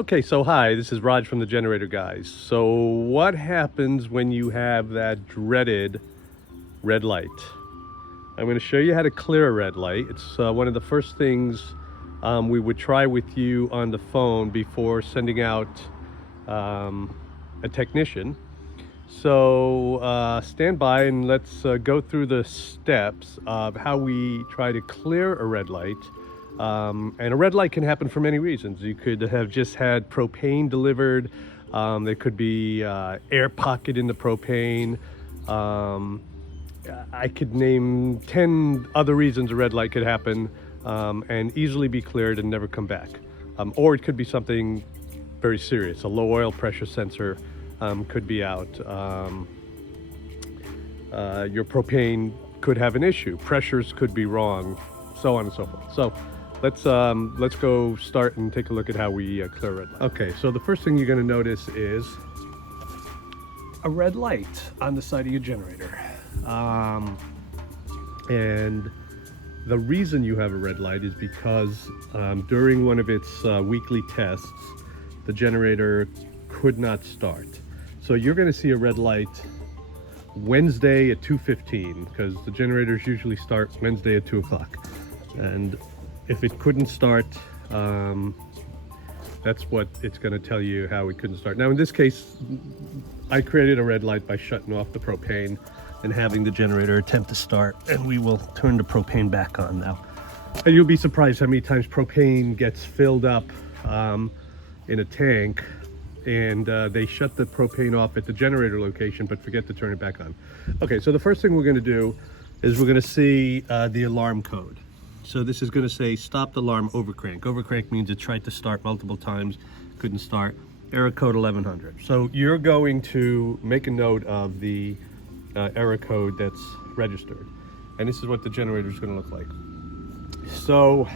Okay, so hi, this is Raj from the Generator Guys. So what happens when you have that dreaded red light? I'm going to show you how to clear a red light. It's one of the first things we would try with you on the phone before sending out a technician. So stand by and let's go through the steps of how we try to clear a red light. And a red light can happen for many reasons. You could have just had propane delivered. There could be air pocket in the propane. I could name 10 other reasons a red light could happen and easily be cleared and never come back. Or it could be something very serious. A low oil pressure sensor could be out. Your propane could have an issue. Pressures could be wrong, so on and so forth. So let's go start and take a look at how we clear a red light. Okay, so the first thing you're going to notice is a red light on the side of your generator. And the reason you have a red light is because during one of its weekly tests, the generator could not start. So you're going to see a red light Wednesday at 2:15 because the generators usually start Wednesday at 2 o'clock. And if it couldn't start, that's what it's going to tell you how it couldn't start. Now in this case, I created a red light by shutting off the propane and having the generator attempt to start, and we will turn the propane back on now. And you'll be surprised how many times propane gets filled up in a tank and they shut the propane off at the generator location but forget to turn it back on. Okay, so the first thing we're going to do is we're going to see the alarm code. So this is going to say stop the alarm overcrank. Overcrank means it tried to start multiple times, couldn't start. Error code 1100. So you're going to make a note of the error code that's registered. And this is what the generator is going to look like. So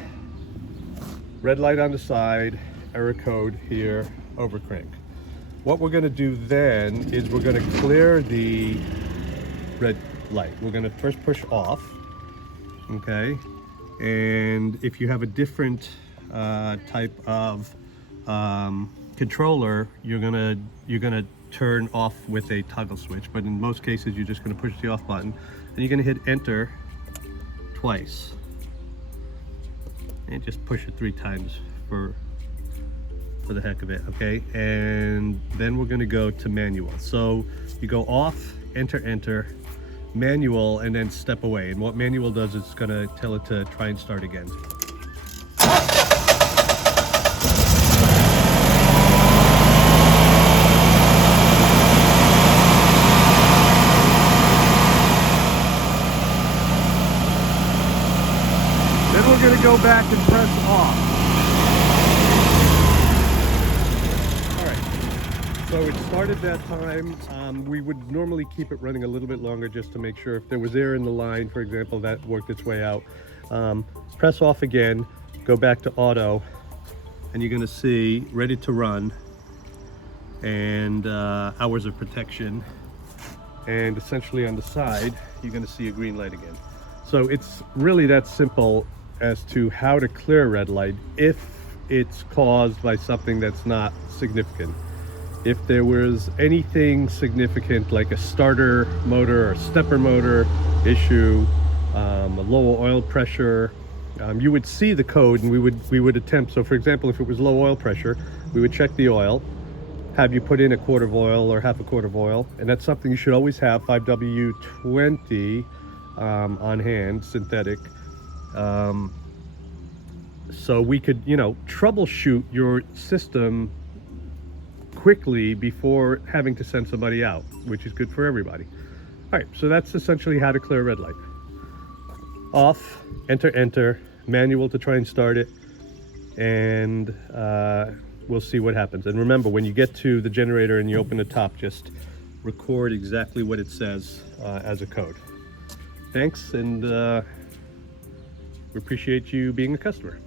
red light on the side, error code here, overcrank. What we're going to do then is we're going to clear the red light. We're going to first push off, okay? And if you have a different type of controller, you're gonna turn off with a toggle switch, but in most cases you're just going to push the off button and you're going to hit enter twice and just push it 3 times for the heck of it. Okay, and then we're going to go to manual. So you go off, enter, manual, and then step away. And what manual does is it's going to tell it to try and start again. Then we're going to go back and press off. All right, so it started that time. We would normally keep it running a little bit longer just to make sure if there was air in the line, for example, that worked its way out. Press off again, go back to auto, and you're going to see ready to run and hours of protection. And essentially on the side, you're going to see a green light again. So it's really that simple as to how to clear a red light if it's caused by something that's not significant. If there was anything significant like a starter motor or stepper motor issue, a low oil pressure, you would see the code and we would attempt. So for example, if it was low oil pressure, we would check the oil, have you put in a quart of oil or half a quart of oil, and that's something you should always have 5W20 on hand, synthetic. So we could, troubleshoot your system quickly before having to send somebody out, which is good for everybody. All right, so that's essentially how to clear a red light. Off, enter, manual to try and start it, and we'll see what happens. And remember, when you get to the generator and you open the top, just record exactly what it says as a code. Thanks, and we appreciate you being a customer.